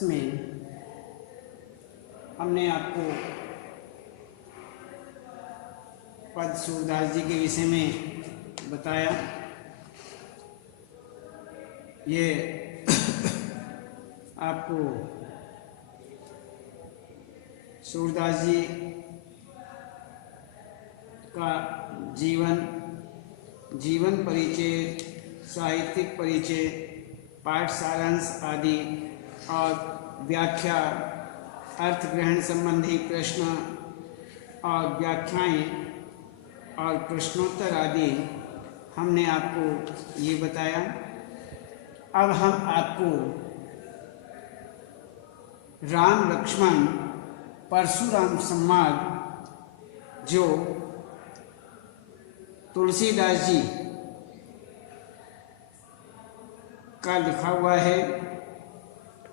इसमें हमने आपको पद सूरदास जी के विषय में बताया। ये आपको सूरदास जी का जीवन परिचय, साहित्यिक परिचय, पाठ सारांश आदि और व्याख्या, अर्थ ग्रहण संबंधी प्रश्न और व्याख्याएं और प्रश्नोत्तर आदि हमने आपको ये बताया। अब हम आपको राम लक्ष्मण परशुराम संवाद जो तुलसीदास जी का लिखा हुआ है,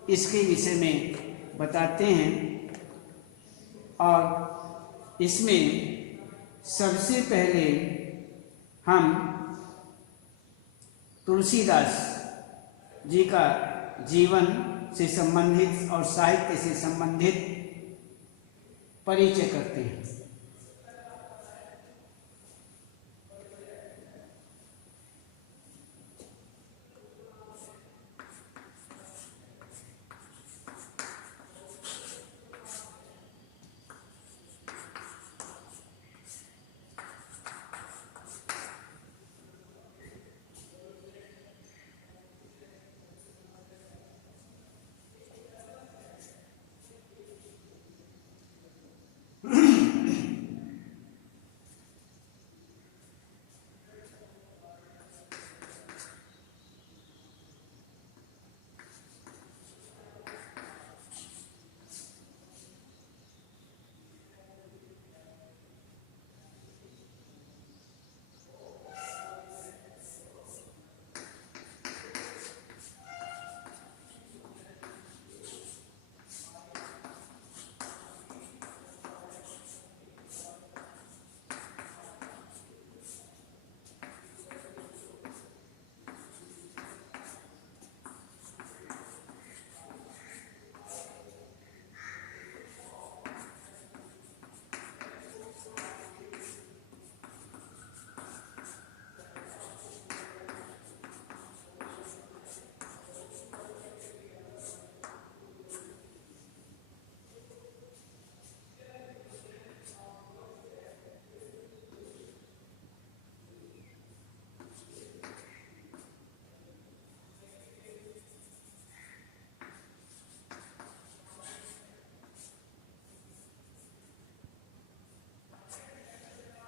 इसके विषय में बताते हैं। और इसमें सबसे पहले हम तुलसीदास जी का जीवन से संबंधित और साहित्य से संबंधित परिचय करते हैं।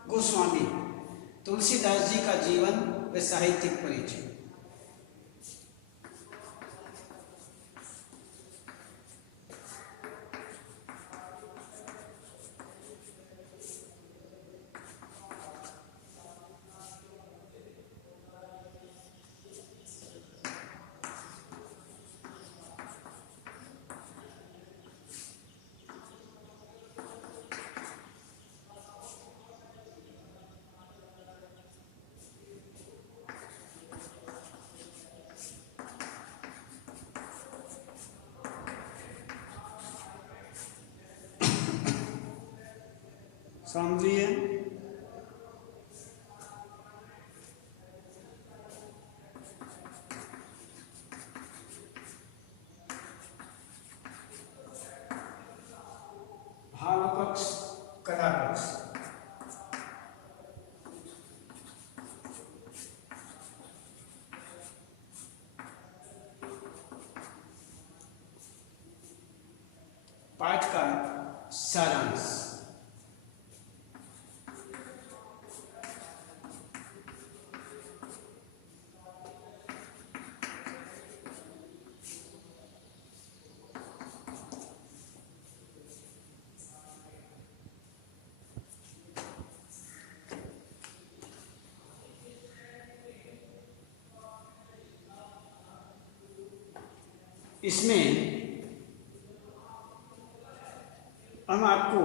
गोस्वामी तुलसीदास जी का जीवन व साहित्यिक परिचय। समझिए भाव पक्ष, कला पक्ष। पाठ का सारांश। इसमें हम आपको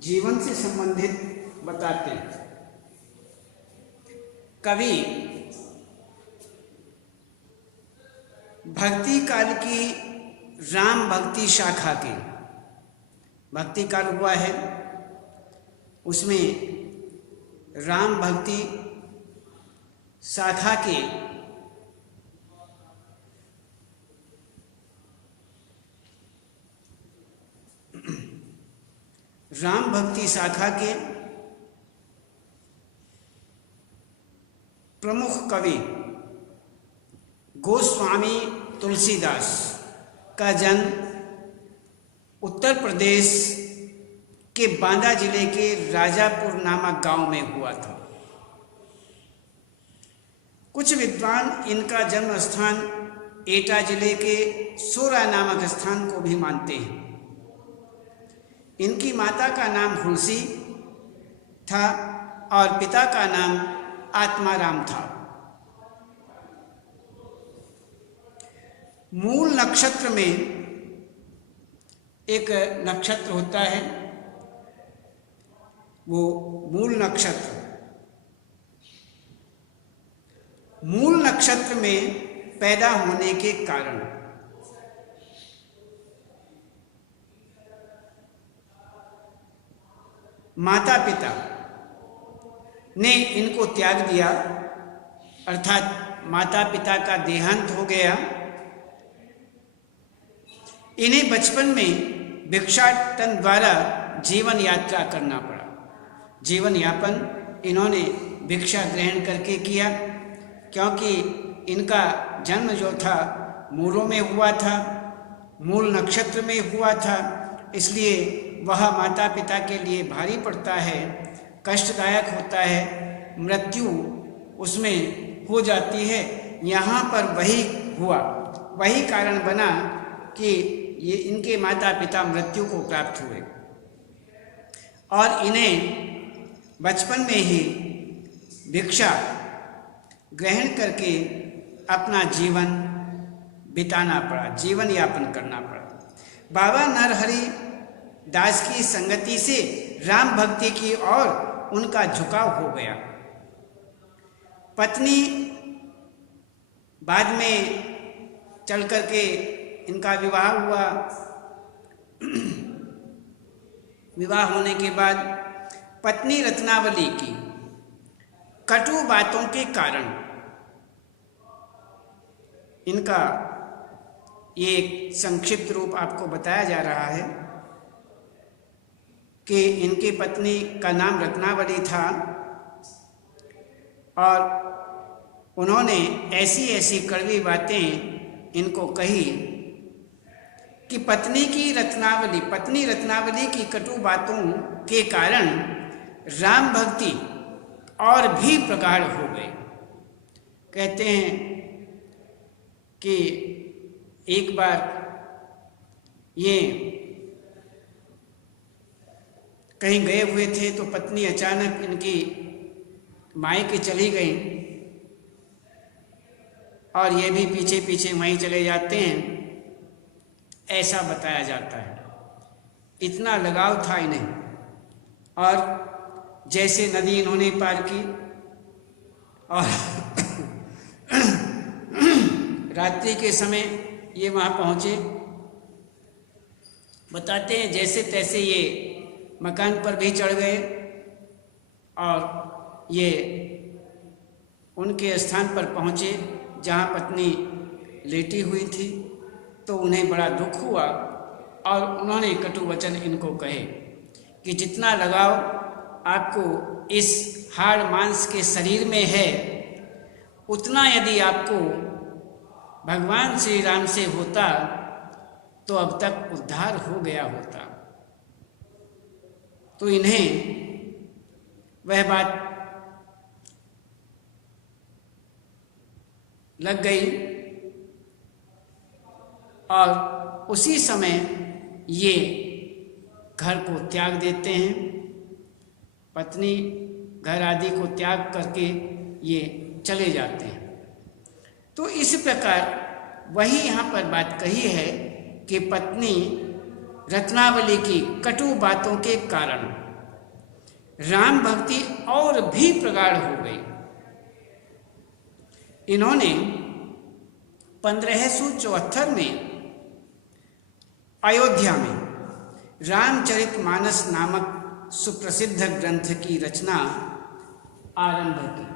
जीवन से संबंधित बताते हैं। कवि भक्ति काल की राम भक्ति शाखा के, भक्ति काल हुआ है, उसमें राम भक्ति शाखा के राम भक्ति शाखा के प्रमुख कवि गोस्वामी तुलसीदास का जन्म उत्तर प्रदेश के बांदा जिले के राजापुर नामक गांव में हुआ था। कुछ विद्वान इनका जन्म स्थान एटा जिले के सोरा नामक स्थान को भी मानते हैं। इनकी माता का नाम हुलसी था और पिता का नाम आत्माराम था। मूल नक्षत्र में एक नक्षत्र होता है, वो मूल नक्षत्र। मूल नक्षत्र में पैदा होने के कारण माता पिता ने इनको त्याग दिया, अर्थात माता पिता का देहांत हो गया। इन्हें बचपन में भिक्षाटन द्वारा जीवन यात्रा करना पड़ा। जीवन यापन इन्होंने भिक्षा ग्रहण करके किया, क्योंकि इनका जन्म जो था मूलों में हुआ था, मूल नक्षत्र में हुआ था, इसलिए वह माता पिता के लिए भारी पड़ता है, कष्टदायक होता है, मृत्यु उसमें हो जाती है। यहाँ पर वही हुआ, वही कारण बना कि ये इनके माता पिता मृत्यु को प्राप्त हुए और इन्हें बचपन में ही भिक्षा ग्रहण करके अपना जीवन बिताना पड़ा, जीवन यापन करना पड़ा। बाबा नरहरि दास की संगति से राम भक्ति की ओर उनका झुकाव हो गया। पत्नी बाद में चल करके इनका विवाह हुआ। विवाह होने के बाद पत्नी रत्नावली की कटु बातों के कारण इनका ये संक्षिप्त रूप आपको बताया जा रहा है कि इनकी पत्नी का नाम रत्नावली था और उन्होंने ऐसी ऐसी कड़वी बातें इनको कही कि पत्नी रत्नावली की कटु बातों के कारण राम भक्ति और भी प्रगाढ़ हो गई। कहते हैं कि एक बार ये कहीं गए हुए थे तो पत्नी अचानक इनकी मायके चली गई और ये भी पीछे पीछे वहीं चले जाते हैं, ऐसा बताया जाता है। इतना लगाव था इन्हें। और जैसे नदी इन्होंने पार की और रात्रि के समय ये वहाँ पहुँचे। बताते हैं जैसे तैसे ये मकान पर भी चढ़ गए और ये उनके स्थान पर पहुँचे जहाँ पत्नी लेटी हुई थी। तो उन्हें बड़ा दुख हुआ और उन्होंने कटु वचन इनको कहे कि जितना लगाव आपको इस हाड़ मांस के शरीर में है, उतना यदि आपको भगवान श्री राम से होता तो अब तक उद्धार हो गया होता। तो इन्हें वह बात लग गई और उसी समय ये घर को त्याग देते हैं। पत्नी घर आदि को त्याग करके ये चले जाते हैं। तो इस प्रकार वही यहाँ पर बात कही है कि पत्नी रत्नावली की कटु बातों के कारण राम भक्ति और भी प्रगाढ़ हो गई। इन्होंने 1574 में अयोध्या में रामचरितमानस नामक सुप्रसिद्ध ग्रंथ की रचना आरंभ की।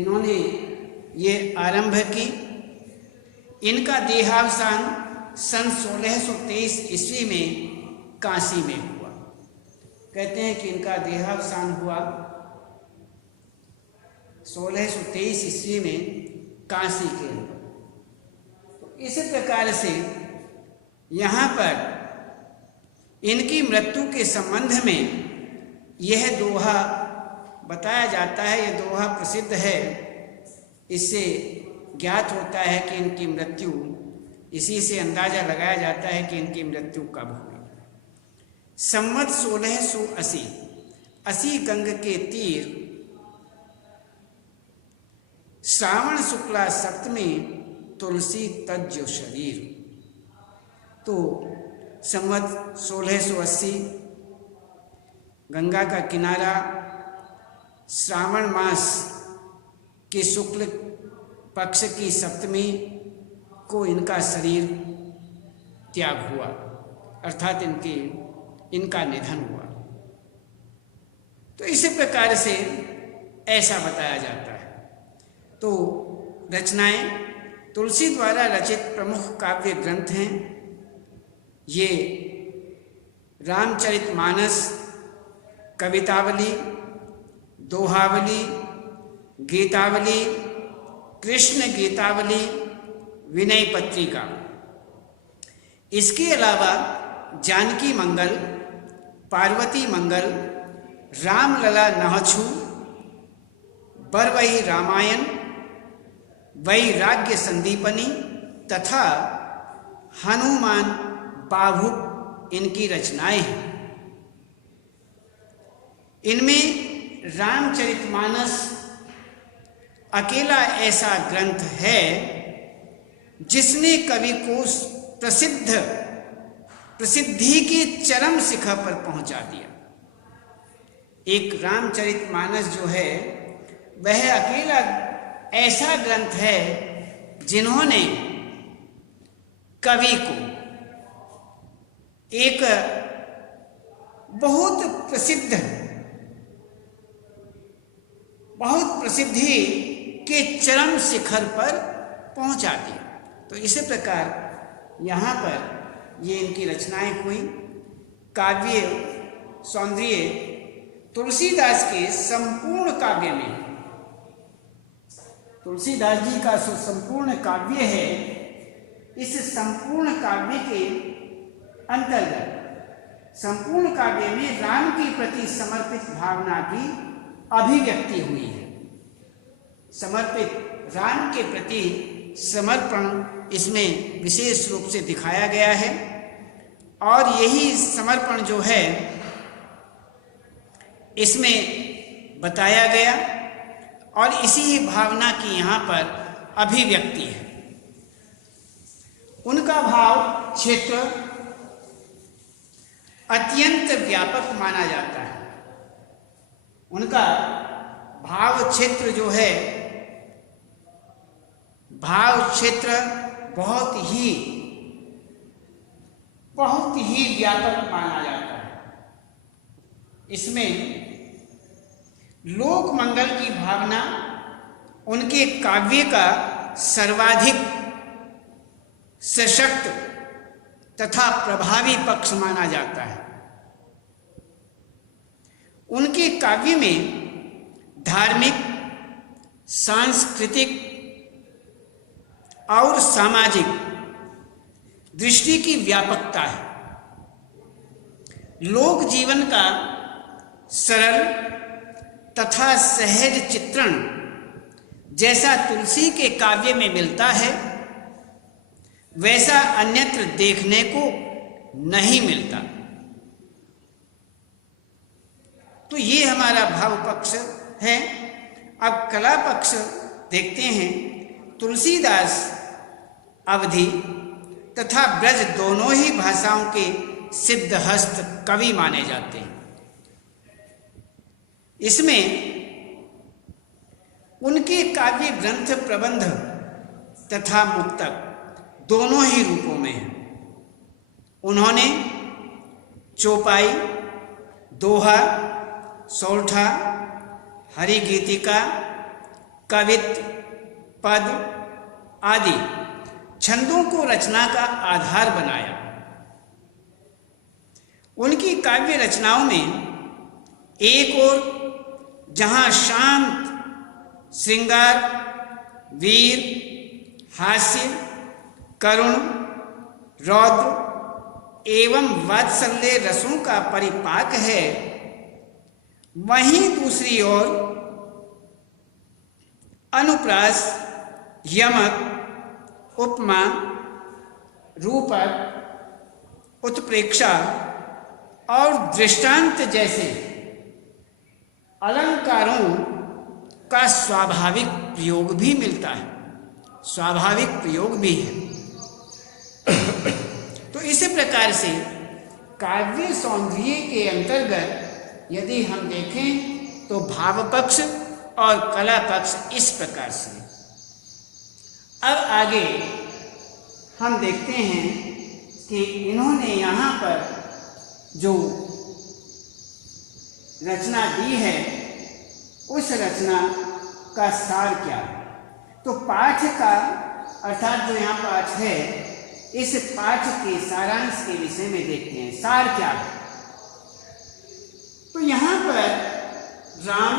इन्होंने ये आरंभ की। इनका देहावसान सन 1623 ईस्वी में काशी में हुआ। कहते हैं कि इनका देहावसान हुआ 1623 ईस्वी में काशी के अंदर। तो इस प्रकार से यहाँ पर इनकी मृत्यु के संबंध में यह दोहा बताया जाता है। यह दोहा प्रसिद्ध है। इससे ज्ञात होता है कि इनकी मृत्यु, इसी से अंदाजा लगाया जाता है कि इनकी मृत्यु कब हुई। संवत 1680, 80 गंग के तीर, श्रावण शुक्ला सप्तमी, तुलसी तज्जो शरीर। तो संवत 1680, गंगा का किनारा, श्रावण मास के शुक्ल पक्ष की सप्तमी को इनका शरीर त्याग हुआ, अर्थात इनका निधन हुआ। तो इसी प्रकार से ऐसा बताया जाता है। तो रचनाएं तुलसी द्वारा रचित प्रमुख काव्य ग्रंथ हैं ये रामचरितमानस, कवितावली, दोहावली, गीतावली, कृष्ण गीतावली, विनय पत्रिका। इसके अलावा जानकी मंगल, पार्वती मंगल, रामलला नहछु, बरवई रामायण, वैराग्य संदीपनी तथा हनुमान बाहुक इनकी रचनाएं हैं। इनमें रामचरितमानस अकेला ऐसा ग्रंथ है जिसने कवि को प्रसिद्धि के चरम शिखर पर पहुंचा दिया। एक रामचरितमानस जो है वह अकेला ऐसा ग्रंथ है जिन्होंने कवि को एक बहुत प्रसिद्धि के चरम शिखर पर पहुंचा दिया। तो इसी प्रकार यहाँ पर ये इनकी रचनाएं हुई। काव्य सौंदर्य तुलसीदास के संपूर्ण काव्य में, तुलसीदास जी का जो संपूर्ण काव्य है, इस संपूर्ण काव्य के अंतर्गत संपूर्ण काव्य में राम के प्रति समर्पित भावना की अभिव्यक्ति हुई है। समर्पित राम के प्रति समर्पण इसमें विशेष रूप से दिखाया गया है और यही समर्पण जो है इसमें बताया गया और इसी भावना की यहाँ पर अभिव्यक्ति है। उनका भाव क्षेत्र अत्यंत व्यापक माना जाता है। उनका भाव क्षेत्र जो है, भाव क्षेत्र बहुत ही व्यापक माना जाता है। इसमें लोक मंगल की भावना उनके काव्य का सर्वाधिक सशक्त तथा प्रभावी पक्ष माना जाता है। उनके काव्य में धार्मिक, सांस्कृतिक और सामाजिक दृष्टि की व्यापकता है। लोक जीवन का सरल तथा सहज चित्रण जैसा तुलसी के काव्य में मिलता है, वैसा अन्यत्र देखने को नहीं मिलता। तो ये हमारा भाव पक्ष है। अब कला पक्ष देखते हैं। तुलसीदास अवधी तथा ब्रज दोनों ही भाषाओं के सिद्धहस्त कवि माने जाते हैं। इसमें उनके काव्य ग्रंथ प्रबंध तथा मुक्तक दोनों ही रूपों में हैं। उन्होंने चौपाई, दोहा, सौठा, हरिगीतिका, कवित्त, पद आदि छंदों को रचना का आधार बनाया। उनकी काव्य रचनाओं में एक ओर जहां शांत श्रृंगार, वीर, हास्य, करुण, रौद्र एवं वात्सल्य रसों का परिपाक है, वहीं दूसरी ओर अनुप्रास, यमक, उपमा, रूपक, उत्प्रेक्षा और दृष्टांत जैसे अलंकारों का स्वाभाविक प्रयोग भी मिलता है, स्वाभाविक प्रयोग भी है। तो इसी प्रकार से काव्य सौंदर्य के अंतर्गत यदि हम देखें तो भाव पक्ष और कला पक्ष इस प्रकार से। अब आगे हम देखते हैं कि इन्होंने यहाँ पर जो रचना दी है उस रचना का सार क्या है। तो पाठ का अर्थात जो यहाँ पाठ है, इस पाठ के सारांश के विषय में देखते हैं, सार क्या है। तो यहाँ पर राम,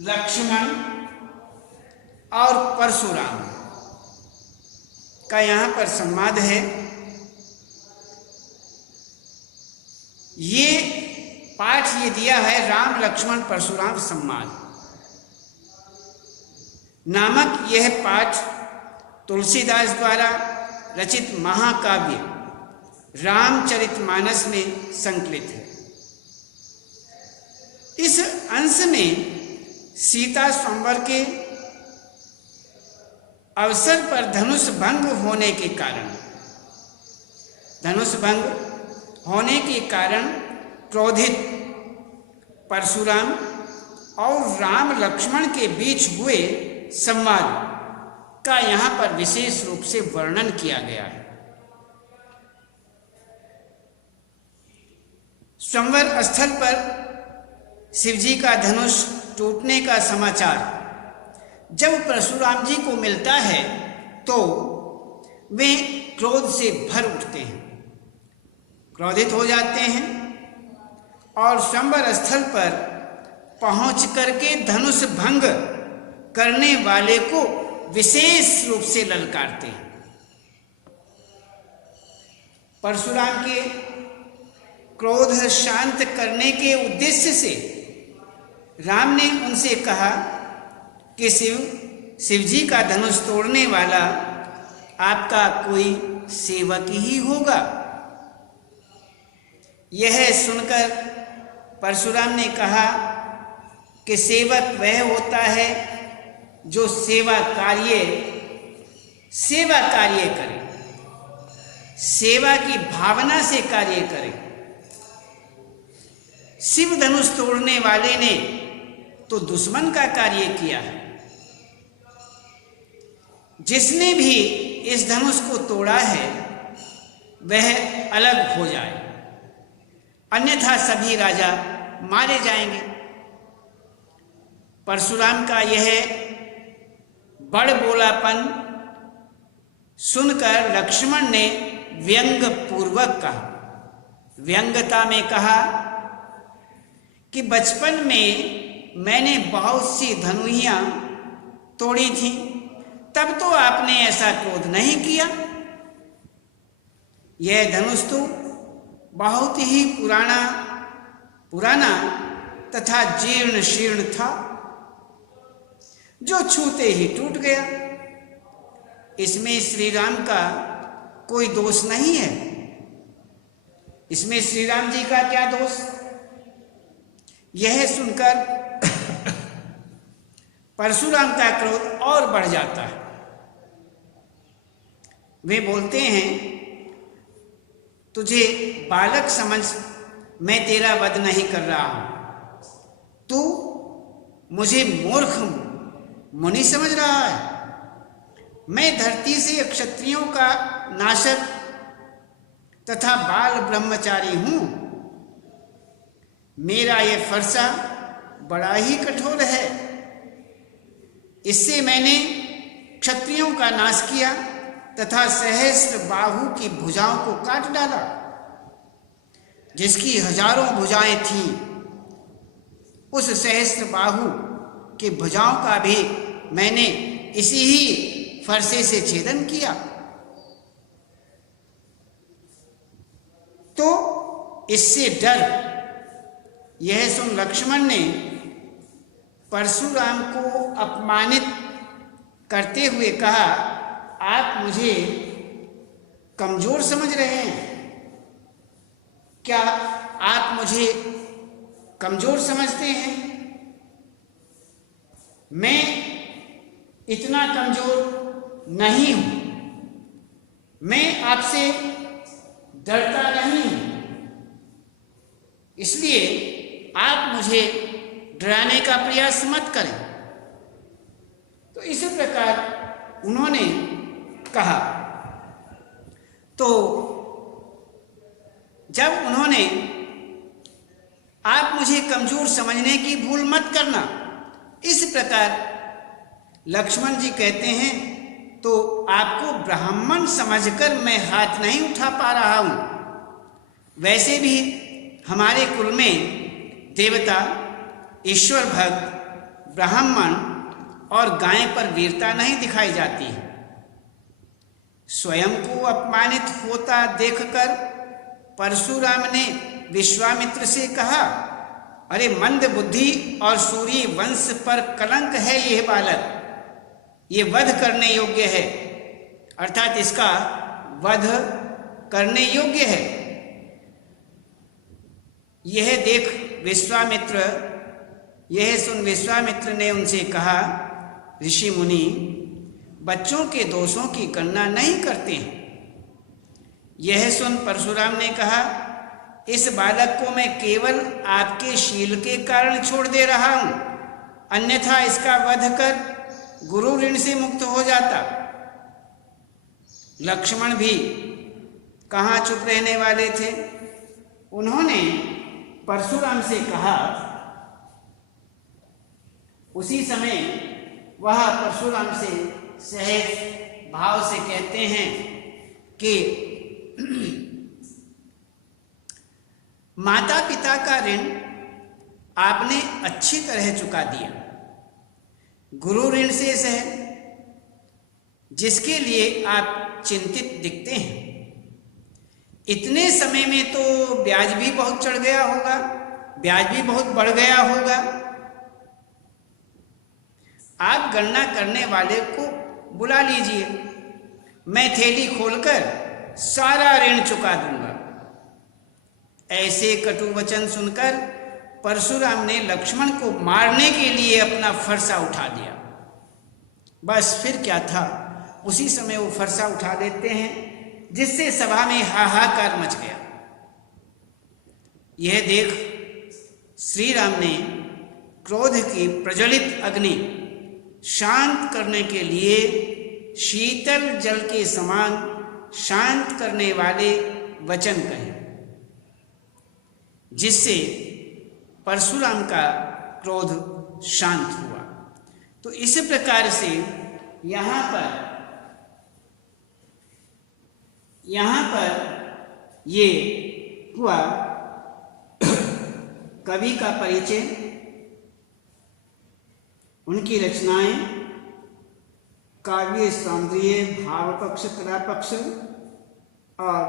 लक्ष्मण और परशुराम का यहाँ पर संवाद है। ये पाठ ये दिया है राम लक्ष्मण परशुराम संवाद नामक। यह पाठ तुलसीदास द्वारा रचित महाकाव्य रामचरितमानस में संकलित है। इस अंश में सीता स्वयंवर के अवसर पर धनुष भंग होने के कारण क्रोधित परशुराम और राम लक्ष्मण के बीच हुए संवाद का यहाँ पर विशेष रूप से वर्णन किया गया है। स्वयंवर स्थल पर शिवजी का धनुष टूटने का समाचार जब परशुराम जी को मिलता है तो वे क्रोध से भर उठते हैं, क्रोधित हो जाते हैं और स्वयंवर स्थल पर पहुंच करके धनुष भंग करने वाले को विशेष रूप से ललकारते हैं। परशुराम के क्रोध शांत करने के उद्देश्य से राम ने उनसे कहा कि शिवजी का धनुष तोड़ने वाला आपका कोई सेवक ही होगा। यह सुनकर परशुराम ने कहा कि सेवक वह होता है जो सेवा कार्य करे, सेवा की भावना से कार्य करे। शिव धनुष तोड़ने वाले ने तो दुश्मन का कार्य किया है। जिसने भी इस धनुष को तोड़ा है वह अलग हो जाए, अन्यथा सभी राजा मारे जाएंगे। परशुराम का यह बड़ बोलापन सुनकर लक्ष्मण ने व्यंग पूर्वक कहा, व्यंगता में कहा कि बचपन में मैंने बहुत सी धनुइयां तोड़ी थी, तब तो आपने ऐसा क्रोध नहीं किया। यह धनुष तो बहुत ही पुराना तथा जीर्ण शीर्ण था, जो छूते ही टूट गया। इसमें श्री राम का कोई दोष नहीं है। इसमें श्री राम जी का क्या दोष? यह सुनकर परशुराम का क्रोध और बढ़ जाता है। वे बोलते हैं, तुझे बालक समझ मैं तेरा वध नहीं कर रहा हूं, तू मुझे मूर्ख मुनि समझ रहा है। मैं धरती से क्षत्रियों का नाशक तथा बाल ब्रह्मचारी हूं। मेरा ये फरसा बड़ा ही कठोर है। इससे मैंने क्षत्रियों का नाश किया तथा सहस्त्र बाहु की भुजाओं को काट डाला। जिसकी हजारों भुजाएं थीं, उस सहस्त्र बाहु की भुजाओं का भी मैंने इसी ही फरसे से छेदन किया। तो इससे डर यह सुन लक्ष्मण ने परशुराम को अपमानित करते हुए कहा, आप मुझे कमजोर समझ रहे हैं? क्या आप मुझे कमजोर समझते हैं? मैं इतना कमजोर नहीं हूं। मैं आपसे डरता नहीं हूं। इसलिए आप मुझे डराने का प्रयास मत करें। तो इसी प्रकार उन्होंने कहा। तो जब उन्होंने आप मुझे कमजोर समझने की भूल मत करना, इस प्रकार लक्ष्मण जी कहते हैं, तो आपको ब्राह्मण समझकर मैं हाथ नहीं उठा पा रहा हूं। वैसे भी हमारे कुल में देवता, ईश्वर भक्त, ब्राह्मण और गाय पर वीरता नहीं दिखाई जाती है। स्वयं को अपमानित होता देखकर परशुराम ने विश्वामित्र से कहा, अरे मंद बुद्धि और सूर्य वंश पर कलंक है यह बालक, ये वध करने योग्य है, अर्थात इसका वध करने योग्य है। यह देख यह सुन विश्वामित्र ने उनसे कहा, ऋषि मुनि बच्चों के दोषों की गणना नहीं करते हैं। यह सुन परशुराम ने कहा, इस बालक को मैं केवल आपके शील के कारण छोड़ दे रहा हूं, अन्यथा इसका वध कर गुरु ऋण से मुक्त हो जाता। लक्ष्मण भी कहाँ चुप रहने वाले थे। उन्होंने परशुराम से कहा, उसी समय वह परशुराम से सहज भाव से कहते हैं कि माता पिता का ऋण आपने अच्छी तरह चुका दिया। गुरु ऋण शेष है, जिसके लिए आप चिंतित दिखते हैं। इतने समय में तो ब्याज भी बहुत चढ़ गया होगा, ब्याज भी बहुत बढ़ गया होगा। आप गणना करने वाले को बुला लीजिए, मैं थैली खोलकर सारा ऋण चुका दूंगा। ऐसे कटु वचन सुनकर परशुराम ने लक्ष्मण को मारने के लिए अपना फरसा उठा लिया। बस फिर क्या था, उसी समय वो फरसा उठा देते हैं, जिससे सभा में हाहाकार मच गया। यह देख श्री राम ने क्रोध की प्रज्वलित अग्नि शांत करने के लिए शीतल जल के समान शांत करने वाले वचन कहे, जिससे परशुराम का क्रोध शांत हुआ। तो इस प्रकार से यहाँ पर ये हुआ कवि का परिचय, उनकी रचनाएं, काव्य सौंदर्य, भाव पक्ष, कला पक्ष और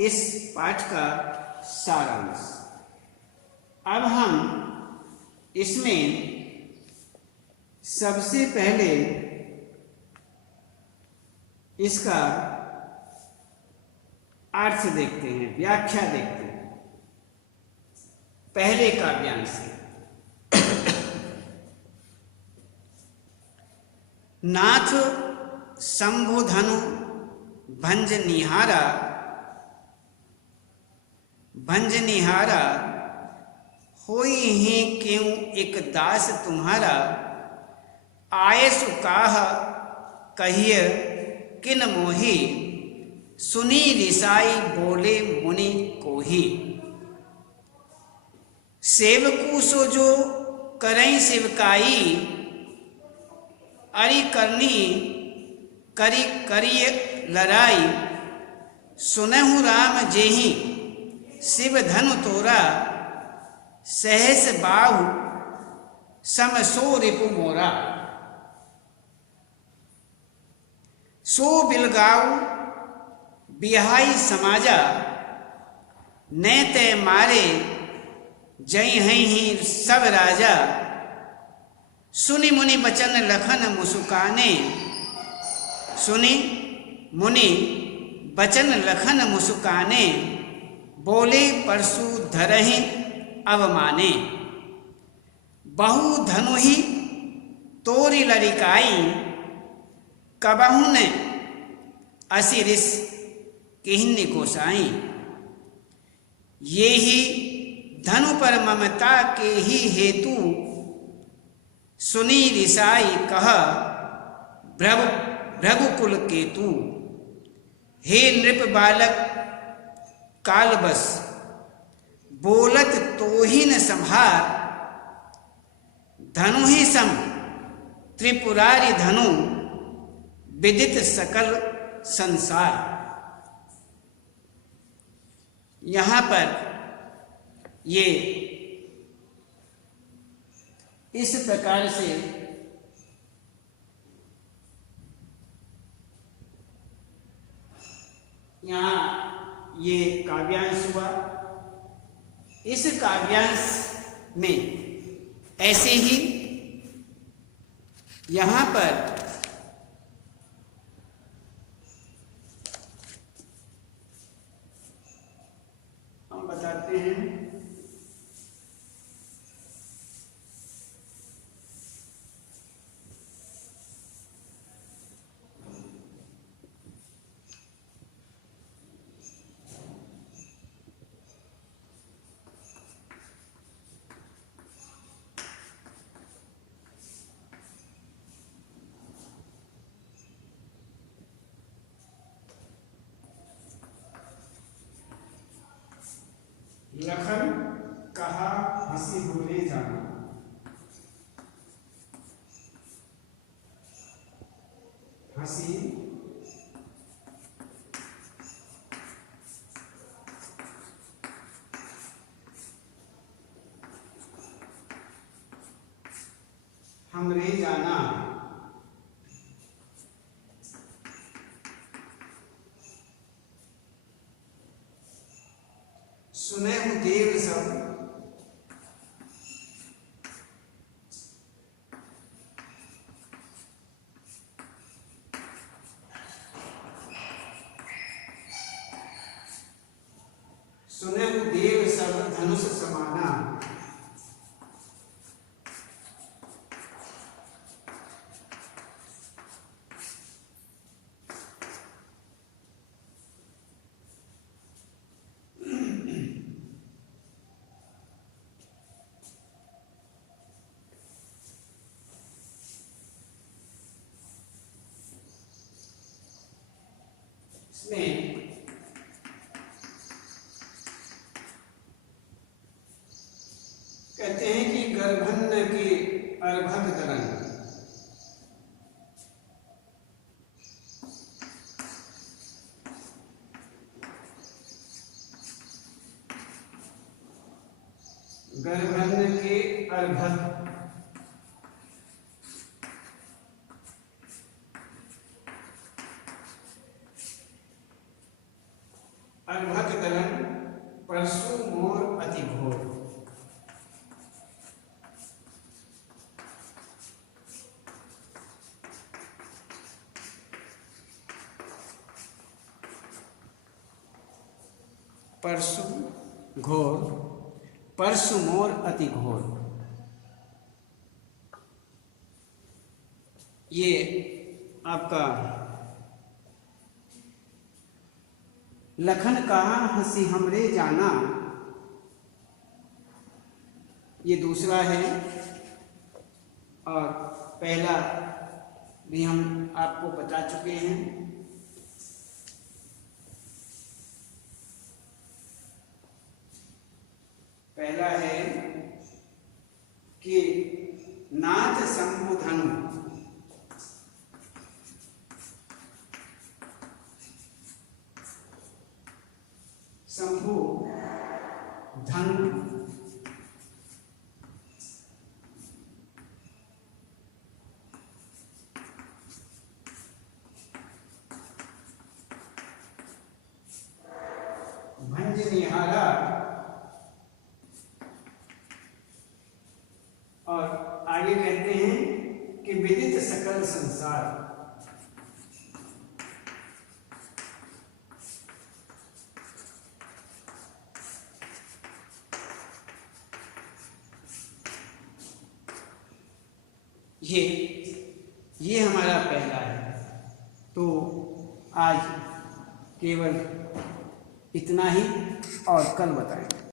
इस पाठ का सारांश। अब हम इसमें सबसे पहले इसका अर्थ देखते हैं, व्याख्या देखते हैं पहले काव्यांश से। नाथ शंभुधनु भंज निहारा होई ही क्यों एक दास तुम्हारा, आये सुकाह कहिय किन मोही सुनी रिसाई बोले मुनि को ही। सेवकू सो जो करई सेवकाई, अरि करनी करी करिय लड़ाई। सुनहु राम जेहि शिव धनु तोरा, सहस बाहु सम सो रिपु मोरा। सो बिलगाऊ बिहाई समाजा, नैते मारे जय हैं ही सब राजा। सुनि मुनि बचन लखन मुसुकाने, सुनि मुनि बचन लखन मुसुकाने। बोले परसु धरहि अवमाने, बहु धनु ही तोरी लड़िकाई। कबहुन असिरिस किन्नि गोसाई, ये ही धनु पर ममता के ही हेतु। सुनी रिसाई कह भृगुकुल केतु। हे नृप बालक काल बस, बोलत तो ही न संभार। धनु ही सम त्रिपुरारी धनु, विदित सकल संसार। यहाँ पर ये इस प्रकार से यहाँ ये काव्यांश हुआ। इस काव्यांश में ऐसे ही यहाँ पर हम बताते हैं लखन कहा हंसी बोले जाना। हंसी हमरे जाना। सुने देव सब सुने देव सब धनुष समाना। इसमें कहते हैं कि गर्भन्न के अर्भक तरंग, गर्भन्न के अर्भक अर्भक दलन परसु मोर अति घोर। परसु घोर, परसु मोर अति घोर। ये आपका लखन कहा हंसी हमरे जाना, ये दूसरा है। और पहला भी हम आपको बता चुके हैं। पहला है कि नाथ शंभु धनु, शंभु धनु भंजनिहारा, और आगे कहते हैं कि विदित सकल संसार। ये हमारा पहला है। तो आज केवल इतना ही और कल बताएंगे।